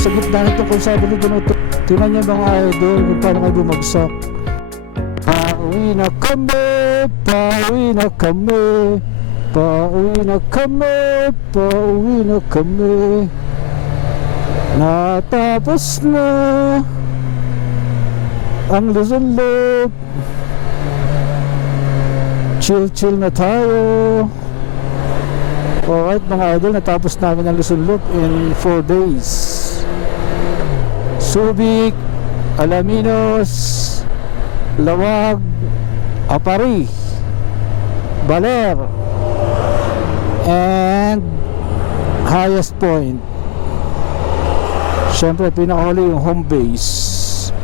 sa gitna nito kung sabi nito nito. Tingnan niyo mga idol kung paano kayo bumagsak. Pauwi na kami, pauwi na kami, pauwi na kami, pauwi na kami. Natapos na ang Luzon Loop. Chill na tayo. Alright mga idol, natapos namin ang Luzon Loop in 4 days. Subic, Alaminos, Lawag, Apari, Baler, and highest point. Siyempre pinakahuli yung home base.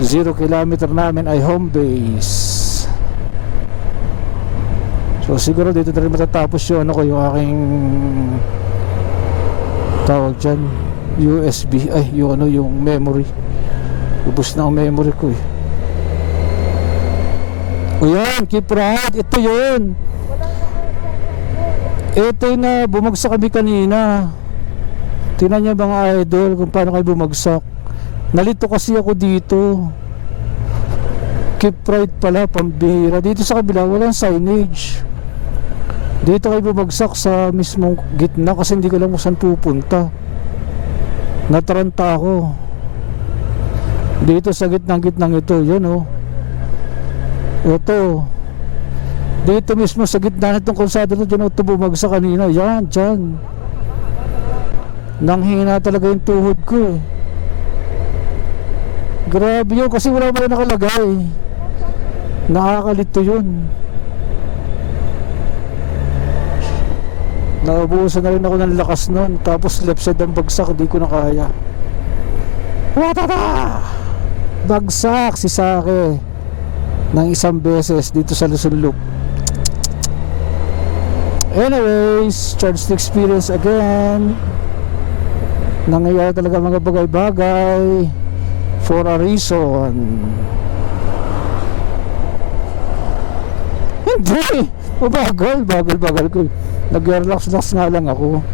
0 kilometer namin ay home base. So siguro dito na rin matatapos yung ano ko, yung aking tawag dyan, USB, ay yung ano, yung memory. Ubus na ang memory ko eh. O yan, keep right, ito yun. Ito yung na bumagsak kami kanina. Tingnan niyo mga idol kung paano kayo bumagsak. Nalito kasi ako dito. Keep right pala, pambihira. Dito sa kabila walang signage. Dito kayo bumagsak sa mismong gitna kasi hindi ko alam kung saan pupunta. Nataranta ako dito sa gitnang ito. Yun oh. Ito dito mismo sa gitna nitong kalsada na dyan ito bumagsak kanina. Yan, dyan. Nanghina talaga yung tuhod ko eh. Grabe yun kasi wala mo nakalagay. Nakakalito yun. Naubusan na rin ako ng lakas nun. Tapos left side ang bagsak, hindi ko na kaya. Watata! Bagsak si Sake ng isang beses dito sa Luzon Loop. Anyways, charge to experience again. Nangyayari talaga mga bagay-bagay for a reason. Hindi! Bagal ko. Nag-relax nga lang ako.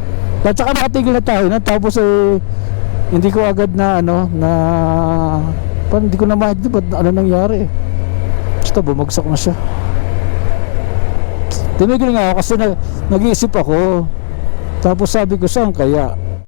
At saka nakatigil na tayo na. Tapos hindi ko agad na hindi ko na ma-idea ba't ano nangyari. Basta bumagsak na siya. Tumigil nga ako kasi nag-iisip ako. Tapos sabi ko, saan kaya?